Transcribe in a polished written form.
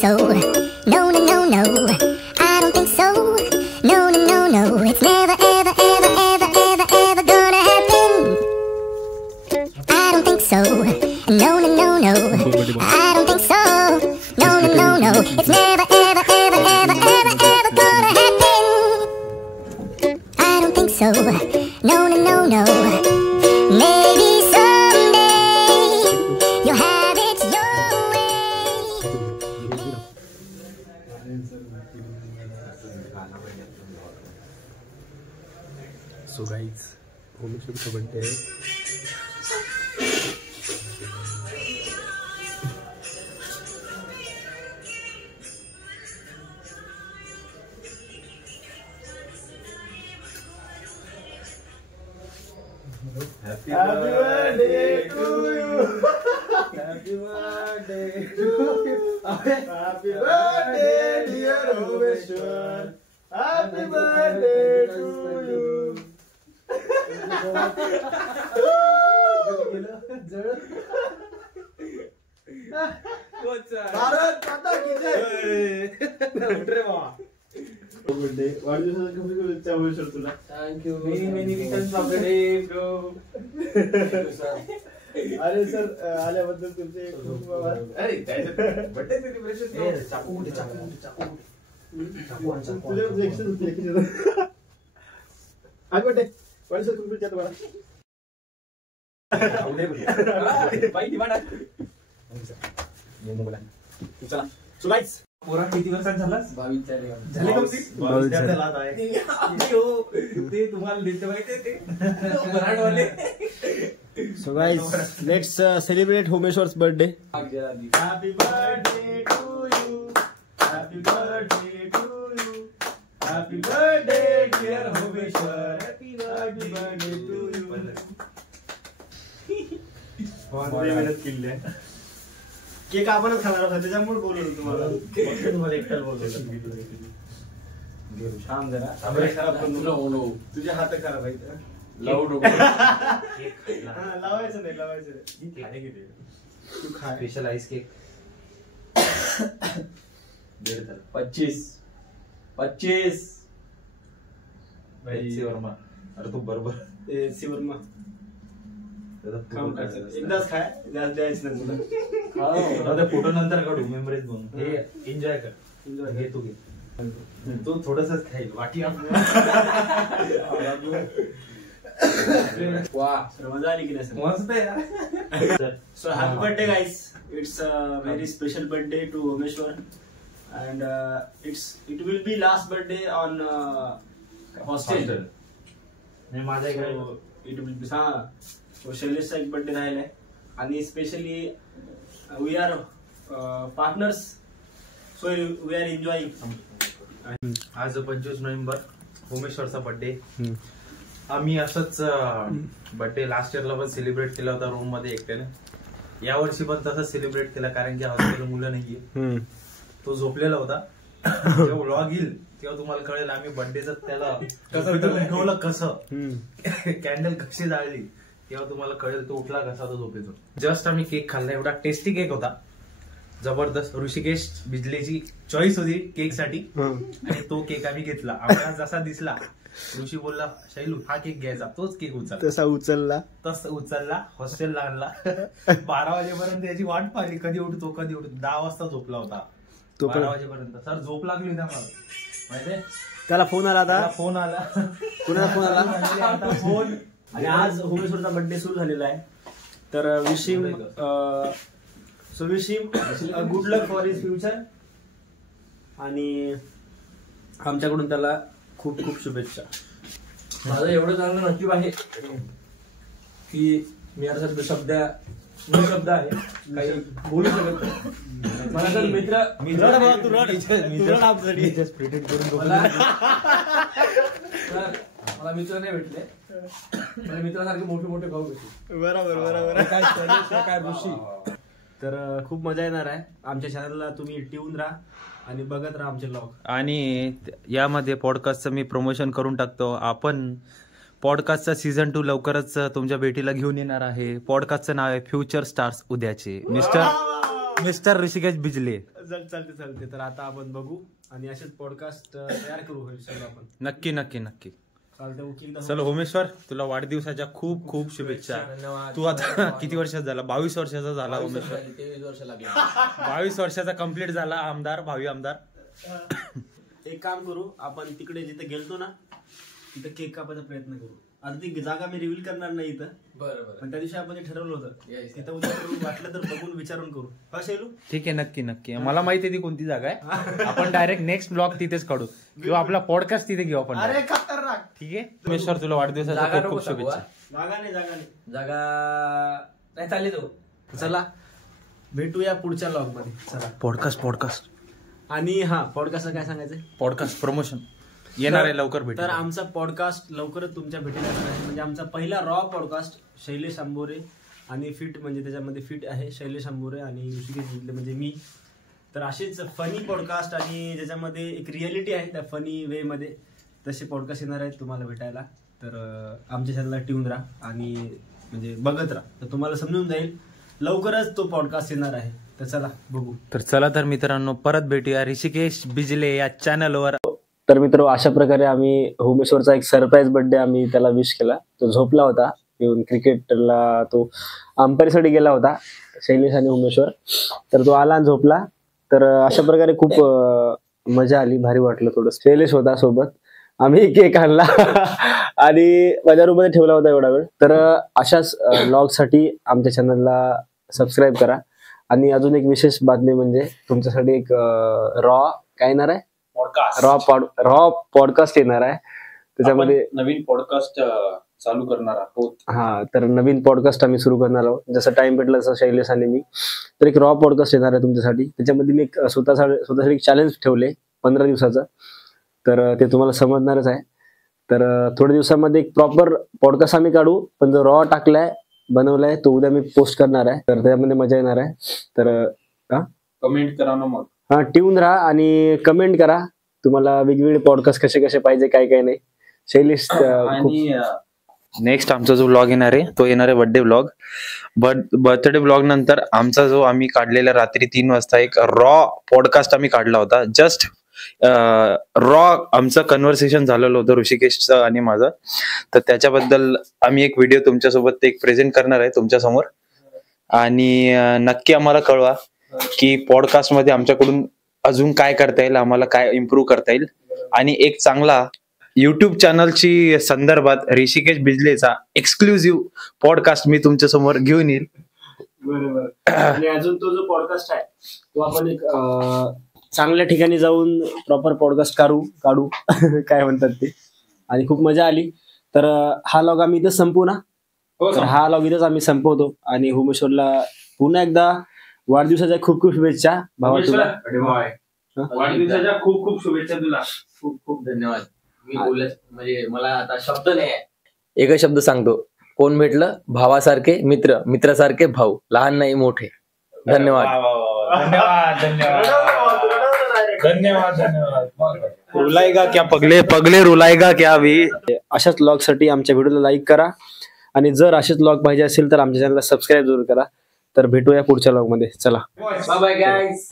so. No, no, no, no. I don't think so. No, no, no, no. It's never, ever, ever, ever, ever, ever gonna happen. I don't think so. No, no, no, no. I don't think so. No, no, no, no. It's never, ever, ever, ever, ever, ever gonna happen. I don't think so. No, no, no, no. Maybe someday you'll have it your way. So guys, होमेश्वरचा birthday आहे. Happy birthday to you. Happy birthday to you. Happy birthday dear Homeshwar. Happy birthday to you. Bharat माता की जय. रे बाबा वाढदिवसाच्या खूप शुभेच्छा होमेश्वर तुला. Thank you. Many returns of the day bro. अरे सर आल्याबद्दल तुमचे खूप आभार. अरे बर्थडे सेलिब्रेशन चाकू कुठे चाकू तुझे एक्शन आज बर्थडे वाढदिवसाच्या खूप शुभेच्छा तुम्हाला. बाई डिमांड आहे. चला सो गाइस पोरा किती वर्षात झालास? 22 झाले कंप्लीट. 22 झाला आहे. ते तुम्हाला देते माहिती ते मराठवाले. So guys, let's celebrate Homeshwar's birthday. Happy birthday to you. Happy birthday to you. Happy birthday dear Homeshwar. Happy birthday to you. मेहनत केली आहे. केक आपणच खाणार होता त्याच्यामुळे बोलवलं तुम्हाला. तुम्हाला एकट्याला बोलवलं. शाम जरा खराब करून तुझे हात खराब आहेत. लावायचं नाही लावायचं नाही. तू खा. Special ice cake 25 Verma. अरे तू बरोबर शिवर्मा एकदाच खाय जास्त द्यायचं नाही तुला. फोटो नंतर काढू मेमरीज म्हणून. हे एन्जॉय कर. घे तू घे. तो थोडंसंच खाईल बाकी मजा आली की नाही मस्त आहे. So happy birthday guys. It's a very special birthday to Homeshwar and it will be last birthday on hostel. माझा इट विल बी शैलेशचा एक बर्थडे राहिलाय आणि specially we are partners so we are enjoying. आज 25 नोव्हेंबर होमेश्वरचा बर्थडे. आम्ही असंच birthday last इयरला पण सेलिब्रेट केला होता रूम मध्ये एकट्याने. यावर्षी पण तसंच सेलिब्रेट केला कारण की हॉस्टेल मुलं नाहीये. तो झोपलेला होता. जेव्हा व्लॉग येईल तेव्हा तुम्हाला कळेल आम्ही बर्थडेचं त्याला कसं उठवलं, कसं कॅन्डल कशी जाळली तेव्हा तुम्हाला कळेल तो उठला कसा तो झोपेतो. जस्ट आम्ही केक खाल्ला. एवढा टेस्टी केक होता. जबरदस्त. ऋषिकेश बिजलीची चॉईस होती केक साठी आणि तो केक आम्ही घेतला. आम्हाला जसा दिसला ऋषी बोलला शैलू हा केक घ्यायचा. तोच केक तसा उचलला हॉस्टेलला आणला. 12 वाजेपर्यंत याची वाट पाहिली कधी उठतो 10 वाजता झोपला होता. 12 वाजेपर्यंत सर झोप लागली होती आम्हाला माहितीये. त्याला फोन आला होता. फोन आला. कुणाला फोन आला? फोन. आणि आज होमेश्वरचा बर्थडे सुरू झालेला आहे तर wish him good luck for his future आणि आमच्याकडून त्याला खूप खूप शुभेच्छा. माझं एवढं चांगलं नशीब आहे की मी आता शब्द आहे काही बोलू शकत नाही. मला तर मला मित्र नाही भेटले. मला मित्रासारखे मोठे मोठे भाऊ भेटले. बरोबर. काय ऋषी. तर खूप मजा येणार आहे. आमच्या चॅनलला तुम्ही ट्यून राहा आणि बघत राहा आमचे ब्लॉग. आणि यामध्ये पॉडकास्टचं मी प्रमोशन करून टाकतो. आपण पॉडकास्टचा सीझन 2 लवकरच तुमच्या भेटीला घेऊन येणार आहे. पॉडकास्टचं नाव आहे फ्युचर स्टार्स उद्याचे. मिस्टर ऋषिकेश बिजले. चालते. तर आता आपण बघू आणि असेच पॉडकास्ट तयार करू सगळं आपण. नक्की नक्की नक्की. चालतं वकील. चल होमेश्वर, तुला वाढदिवसाच्या खूप खूप शुभेच्छा. धन्यवाद. तू आता किती वर्षाचा झाला? 22 वर्षाचा झाला होमेश्वर. 23 वर्ष लागली. 22 वर्षाचा कम्प्लीट झाला आमदार, भावी आमदार. एक काम करू, आपण तिकडे जिथे गेलतो ना तिथे केक कापायचा प्रयत्न करू. आता ती जागा मी रिव्हील करणार नाही इथं, बरं पण त्या दिवशी आपण जे ठरवलं होतं तिथं उद्या करू, वाटलं तर बघून विचारून करू. हा शैलू? ठीक आहे, नक्की नक्की. मला माहिती आहे ती कोणती जागा आहे. आपण डायरेक्ट नेक्स्ट ब्लॉग तिथेच काढू किंवा आपला पॉडकास्ट तिथे घेऊ आपण. अरे खतरनाक. ठीक आहे होमेश्वर, तुला वाढदिवसाच्या जागा खूप खूप नको सांगू, शुभेच्छा. जागा नाही. जागा नाही चालली तो. चला भेटूया पुढच्या लॉग मध्ये. चला पॉडकास्ट आणि हा पॉडकास्ट काय सांगायचं, पॉडकास्ट प्रमोशन येणार आहे लवकर भेट. तर आमचा पॉडकास्ट लवकरच तुमच्या भेटीला येणार आहे. म्हणजे आमचा पहिला रॉ पॉडकास्ट शैलेश आंबोरे आणि फिट, म्हणजे त्याच्यामध्ये फिट आहे शैलेश आंबोरे आणि ऋषिकेश बिजले म्हणजे मी. तर असेच फनी पॉडकास्ट आणि ज्याच्यामध्ये एक रियालिटी आहे त्या फनी वे मध्ये तसे पॉडकास्ट येणार आहेत तुम्हाला भेटायला. तर आमच्या चॅनलला ट्यून राहा आणि म्हणजे बघत राहा, तर तुम्हाला समजून जाईल लवकरच तो पॉडकास्ट येणार आहे. तर चला बघू. तर चला तर मित्रांनो, परत भेटूया ऋषिकेश बिजले या चॅनलवर. तर मित्र, अशा प्रकारे आम्ही होमेश्वरचा एक सरप्राईज बर्थडे आम्ही त्याला विश केला. तो झोपला होता येऊन, क्रिकेटला तो अंपायरसाठी गेला होता शैलेश आणि होमेश्वर. तर तो आला आणि झोपला. तर अशा प्रकारे खूप मजा आली, भारी वाटलं. थोडं शैलेश होता सोबत, आम्ही केक आणला आणि माझ्या रूममध्ये ठेवला होता एवढा वेळ. तर अशाच व्लॉगसाठी आमच्या चॅनलला सबस्क्राईब करा. आणि अजून एक विशेष बातमी म्हणजे तुमच्यासाठी एक रॉ काय येणार आहे, रॉ पॉडकास्ट येणार आहे. त्याच्यामध्ये नवीन पॉडकास्ट चालू करणार आहोत. हा, तर नवीन पॉडकास्ट आम्ही सुरू करणार आहोत. जसं टाइम भेटला तसं शैलेश आणि मी. तर एक रॉ पॉडकास्ट येणार आहे तुमच्यासाठी. त्याच्यामध्ये मी एक स्वतःसाठी एक चॅलेंज ठेवले 15 दिवसाचं. तर ते तुम्हाला समजणारच आहे. तर थोड्या दिवसामध्ये एक प्रॉपर पॉडकास्ट आम्ही काढू, पण जो रॉ बनवलाय तो उद्या मी पोस्ट करणार आहे. तर त्यामध्ये मजा येणार आहे. तर कमेंट करा ना मग. हा, ट्यून राहा आणि कमेंट करा तुम्हाला वेगवेगळे पॉडकास्ट कसे कसे पाहिजे, काय काय नाही. शैलेश आणि नेक्स्ट आमचा जो ब्लॉग येणार आहे तो येणार आहे बर्थडे ब्लॉग. बर्थडे ब्लॉग नंतर आमचा जो आम्ही काढलेला रात्री 3 वाजता एक रॉ पॉडकास्ट आम्ही काढला होता. जस्ट रॉ आमचं कन्व्हर्सेशन झालेलं होतं ऋषिकेशचं आणि माझं. तर त्याच्याबद्दल आम्ही एक व्हिडिओ तुमच्यासोबत एक प्रेझेंट करणार आहे तुमच्या समोर. आणि नक्की आम्हाला कळवा की पॉडकास्ट मध्ये आमच्याकडून अजून काय करता येईल, आम्हाला काय इम्प्रूव्ह करता येईल. आणि एक चांगला युट्यूब चॅनलची संदर्भात ऋषिकेश बिजलेचा एक्सक्लुझिव्ह पॉडकास्ट मी तुमच्या समोर घेऊन येईल. बरोबर. आणि अजून तो जो पॉडकास्ट आहे तो आपण एक चांगल्या ठिकाणी जाऊन प्रॉपर पॉडकास्ट काढू काय म्हणतात ते. आणि खूप मजा आली. तर हा लॉग आम्ही इथं संपवू ना. तर हा लॉग इथंच आम्ही संपवतो. आणि होमेश्वरला पुन्हा एकदा वाढदिवसाच्या खूप खूप शुभेच्छा भावा तुला. वाढदिवसाच्या खूप खूप शुभेच्छा तुला. खूप खूप धन्यवाद. मी बोलत म्हणजे मला आता शब्द नाही आहे. एकच शब्द सांगतो, कोण भेटलं भावासारखे मित्र, मित्रासारखे भाऊ, लहान नाही मोठे. धन्यवाद. रुलाएगा क्या पगले रुलाएगा क्या अभी. अशाच ब्लॉग साठी आमच्या व्हिडिओला लाईक करा. आणि जर असेच ब्लॉग पाहिजे असेल तर आमच्या चॅनलला सबस्क्राईब जरूर करा. तर भेटूया पुढच्या ब्लॉग मध्ये. चला बाय बाय गाईज.